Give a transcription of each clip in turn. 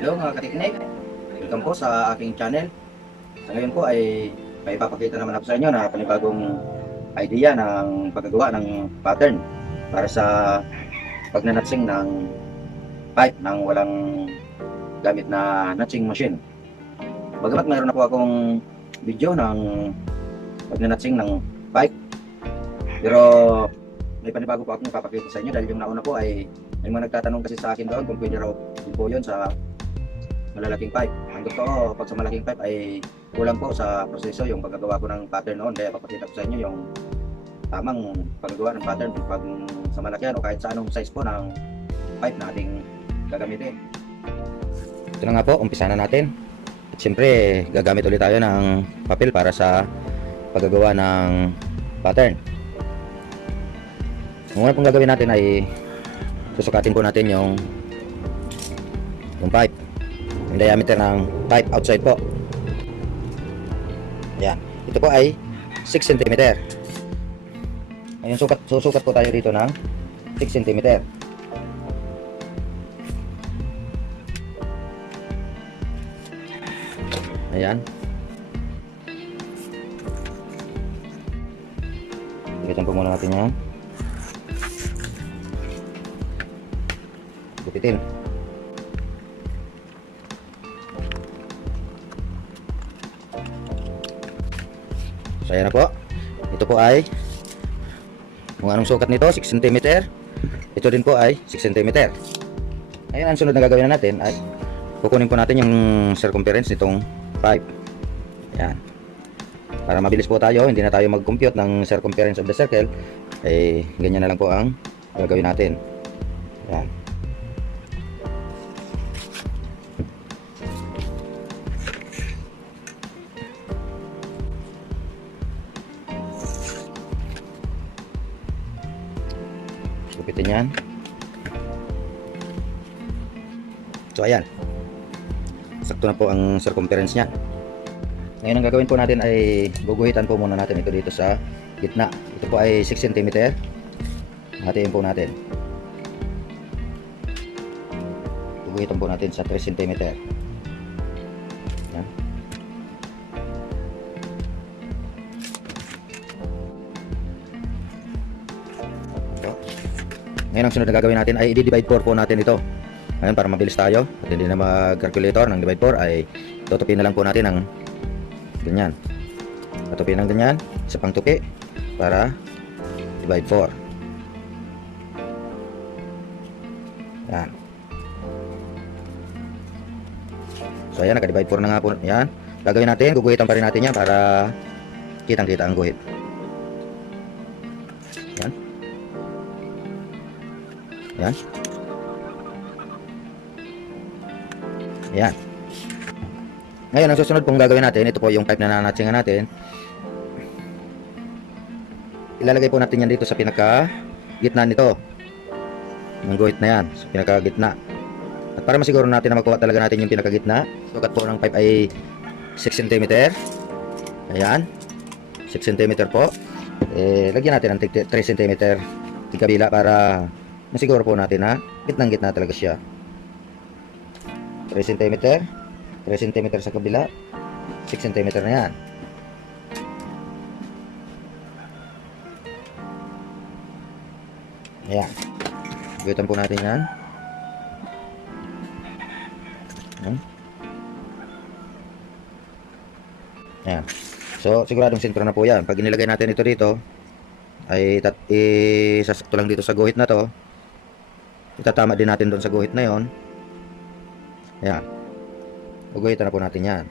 Hello mga katiknik, welcome po sa aking channel. Sa ngayon po ay may ipapakita naman ako sa inyo na panibagong idea ng paggagawa ng pattern para sa pagnanatsing ng pipe ng walang gamit na notching machine. Bagamat mayroon na po akong video ng pagnanatsing ng pipe, pero may panibago po akong ipapakita sa inyo dahil yung nauna po ay may mga nagtatanong kasi sa akin doon kung pwede raw din po yun sa malalaking pipe. Ang totoo, pag sa malaking pipe ay kulang po sa proseso yung paggagawa ko ng pattern noon. Kaya papakita ko sa inyo yung tamang paggagawa ng pattern pag sa malakyan o kahit sa anong size po ng pipe na ating gagamitin. Ito na nga po, umpisa na natin. At siyempre, gagamit ulit tayo ng papel para sa paggagawa ng pattern. Ang una pong gagawin natin ay susukatin po natin yung pipe, yung diameter ng pipe outside po. Yan, ito po ay 6 cm. Ngayon susukat po tayo dito ng 6 cm. Ayan, ikitan po muna natin yan. Gupitin. So ayan na po. Ito po ay kung anong sukat nito, 6 cm. Ito din po ay 6 cm. Ayan, ang sunod na gagawin na natin ay kukunin po natin yung circumference nitong pipe. Ayan. Para mabilis po tayo, hindi na tayo mag-compute ng circumference of the circle, eh ganyan na lang po ang gagawin natin. Ayan. Gupitin yan. So ayan, sakto na po ang circumference nya. Ngayon ang gagawin po natin ay guguhitan po muna natin ito dito sa gitna. Ito po ay 6 cm. Hatiin po natin. Guguhitan po natin sa 3 cm. Yan. Ngayon ang sunod na gagawin natin ay i-divide 4 po natin ito. Ngayon para mabilis tayo at hindi na mag-calculator ng divide 4 ay tutupin na lang po natin ng ganyan. Tutupin ng ganyan, isa pang tupi para divide 4. Yan. So ayan, naka-divide 4 na nga po. Yan. Gagawin natin, guguhitan pa rin natin yan para kitang-kita ang guhit. Yan. Yan. Yan. Ngayon, ang susunod pong gagawin natin, ito po yung pipe na nanatsingan natin. Ilalagay po natin yan dito sa pinaka gitna nito. Yung guhit na yan, sa pinaka gitna. At para masiguro natin na makuha talaga natin yung pinaka gitna, sukat po ng pipe ay 6 cm. Ayan. 6 cm po. Lagyan natin ng 3 cm di kabila para masiguro po natin na gitnang-gitna talaga siya. 3 cm, 3 cm sa kabila, 6 cm na yan. Ayan. Guhitan po natin yan. Ayan. So, siguradong sentro na po yan. Pag inilagay natin ito dito, ay sasakto lang dito sa guhit na to. Itatama din natin doon sa guhit na yon. Ayan. Guguhitan na po natin yan.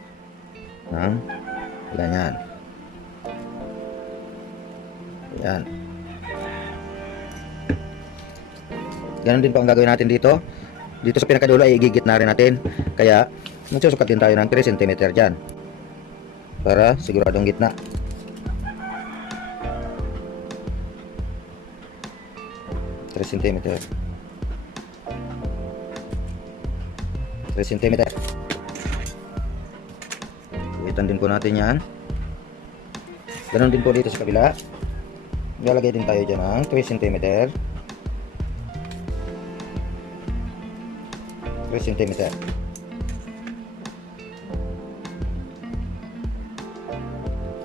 Ganyan. Ayan. Ganon din po ang gagawin natin dito. Dito sa pinakadulo ay igigit na rin natin. Kaya, magsusukat din tayo ng 3 cm dyan. Para siguradong gitna. cm. 3 cm. Guhitan din po natin yan. Ganon din po dito sa kabila. Lalagay din tayo dyan ng 3 cm. 3 cm.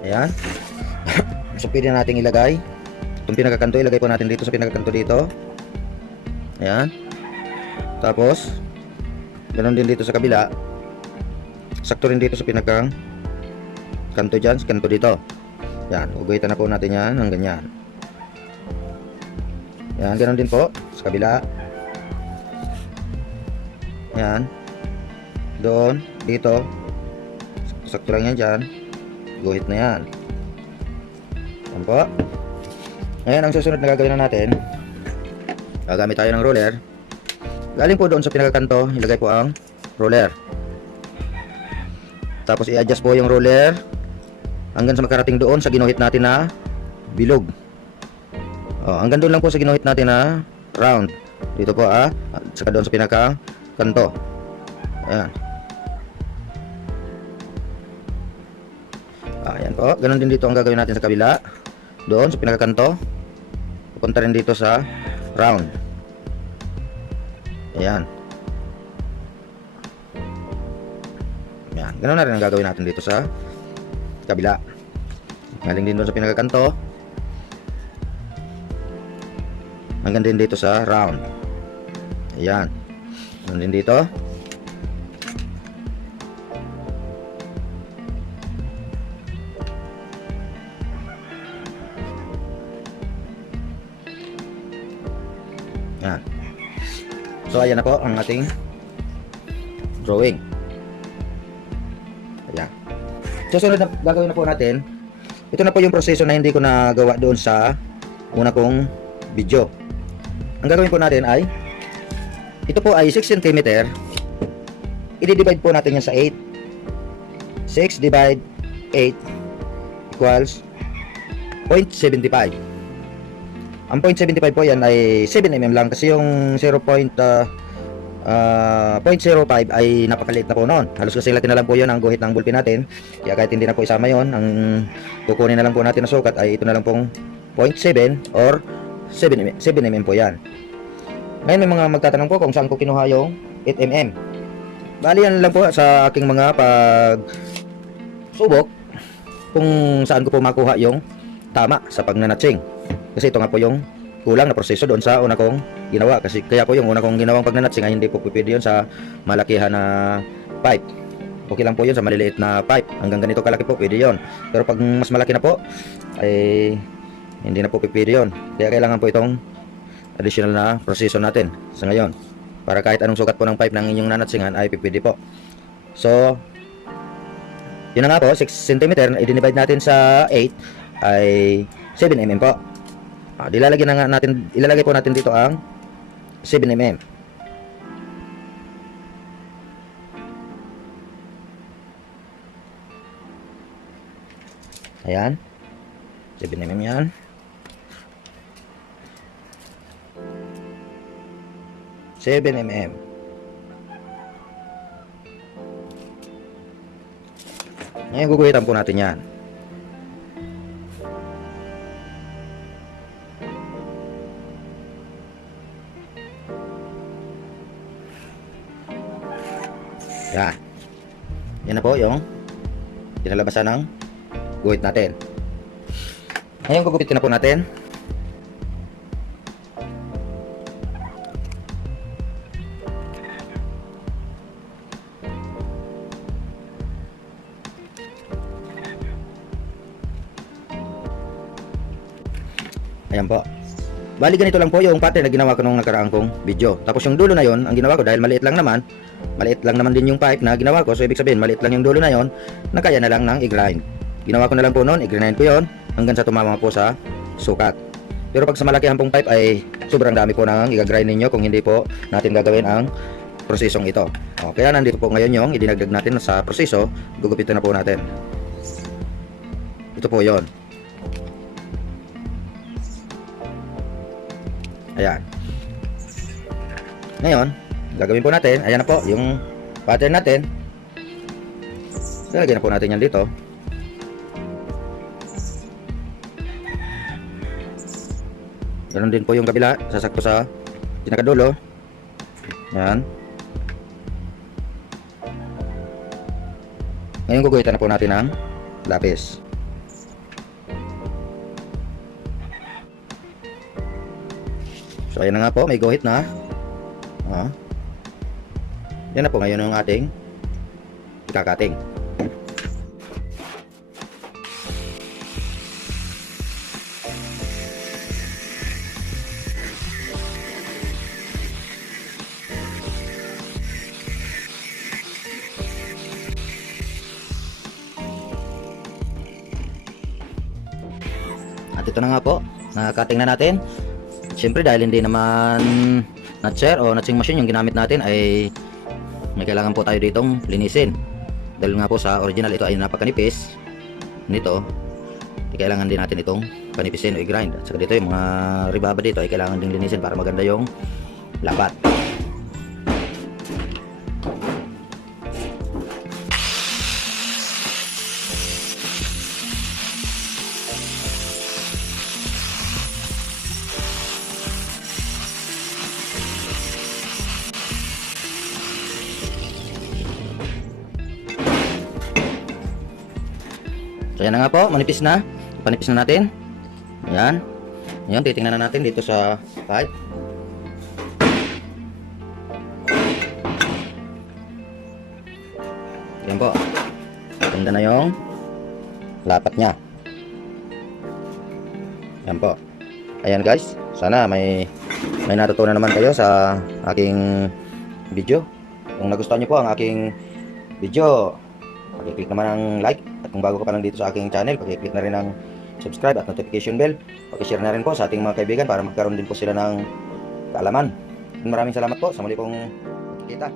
Ayan. So pwede na nating ilagay itong pinakakanto, ilagay po natin dito sa pinakakanto dito. Ayan. Tapos ganoon din dito sa kabila. Sakto rin dito sa pinakang kanto dyan, sa kanto dito. Yan, uguhitan na po natin yan ng ganyan. Yan, ganoon din po sa kabila. Yan. Doon, dito. Sakto lang yan dyan. Guhit na yan. Yan po. Ngayon, ang susunod na gagawin na natin, gagamit tayo ng roller. Galing po doon sa pinakakanto, ilagay po ang roller. Tapos i-adjust po yung roller hanggang sa makarating doon sa ginuhit natin na bilog. Hanggang doon lang po sa ginuhit natin na round. Dito po saka doon sa pinakakanto. Ayan. Ayan po, ganun din dito ang gagawin natin sa kabila. Doon sa pinakakanto. Pupunta rin dito sa round. Ayan. Ayan, ganun na rin ang gagawin natin dito sa kabila. Galing din doon sa pinakakanto hanggang din dito sa round. Ayan. Ganun din dito. Ayan. So ayan na po ang ating drawing. Ayan. So sunod na gagawin na po natin, ito na po yung proseso na hindi ko nagawa doon sa una kong video. Ang gagawin po natin ay, ito po ay 6 cm. I-divide po natin yan sa 8. 6 divide 8 equals 0.75. Ang 0.75 po yan ay 7 mm lang kasi yung 0.05 ay napakaliit na po noon. Halos kasi latin na lang po yun ang guhit ng bulpin natin. Kaya kahit hindi na po isama yun, ang kukunin na lang po natin na sukat ay ito na lang pong 0.7 or 7 mm po yan. Ngayon may mga magtatanong po kung saan ko kinuha yung 8 mm. Bali yan lang po sa aking mga pagsubok kung saan ko po makuha yung tama sa pagnanatsing. Kasi ito nga po yung kulang na proseso doon sa una kong ginawa. Kasi kaya po yung una kong ginawang pagnanatsing ay hindi po pwede yun sa malakihan na pipe. Okay lang po yun sa maliliit na pipe. Hanggang ganito kalaki po pwede yun. Pero pag mas malaki na po ay hindi na po pwede yun. Kaya kailangan po itong additional na proseso natin sa ngayon. Para kahit anong sukat po ng pipe ng inyong nanatsingan ay pwede po. So yun na nga po, 6 cm i-divide natin sa 8 ay 7 mm po. Ilalagay po natin dito ang 7 mm. Ayan. 7 mm yan. Seven mm. Ngayon guguhitan po natin yan. Yan. Yan na po yung pinalabasan ng guhit natin. Ngayon gugupitin na po natin. Ayan po. Bali ganito lang po yung pattern na ginawa ko nung nakaraang kong video. Tapos yung dulo na yon, ang ginawa ko dahil maliit lang naman din yung pipe na ginawa ko. So ibig sabihin maliit lang yung dulo na yon, na kaya na lang ng i-grind. Ginawa ko na lang po noon, i-grind ko yon hanggang sa tumama po sa sukat. Pero pag sa malakihan pong pipe ay sobrang dami po nang i-grind ninyo kung hindi po natin gagawin ang prosesong ito. Kaya nandito po ngayon yung idinagdag natin sa proseso, gugupitin na po natin. Ito po yon. Ayan. Ngayon, gagawin po natin, ayan na po yung pattern natin. Lalagyan na po natin yan dito. Ganon din po yung kabila, sasakto sa pinakadulo. Ayan. Ngayon guguhitan na po natin ng lapis. So ayan na nga po, may guhit na. Yan na po ngayon ang ating ikakating. At ito na nga po, nakakating na natin. Siyempre dahil hindi naman nutser o nutsing machine yung ginamit natin, ay may kailangan po tayo ditong linisin. Dahil nga po sa original ito ay napakanipis nito, kailangan din natin itong panipisin o i-grind. At saka dito yung mga ribaba dito ay kailangan din linisin para maganda yung lapat. So yan na nga po, manipis na. Panipis na natin. Ayan. Ayan, titingnan na natin dito sa pipe. Ayan po. Ganda na yung lapat niya. Ayan po. Ayan guys, sana may natutunan naman kayo sa aking video. Kung nagustuhan niyo po ang aking video, pag-click naman ang like. At kung bago ka pa lang dito sa aking channel, pag-click na rin ang subscribe at notification bell. Pag-share na rin po sa ating mga kaibigan para magkaroon din po sila ng kaalaman. Maraming salamat po sa muli pong kita.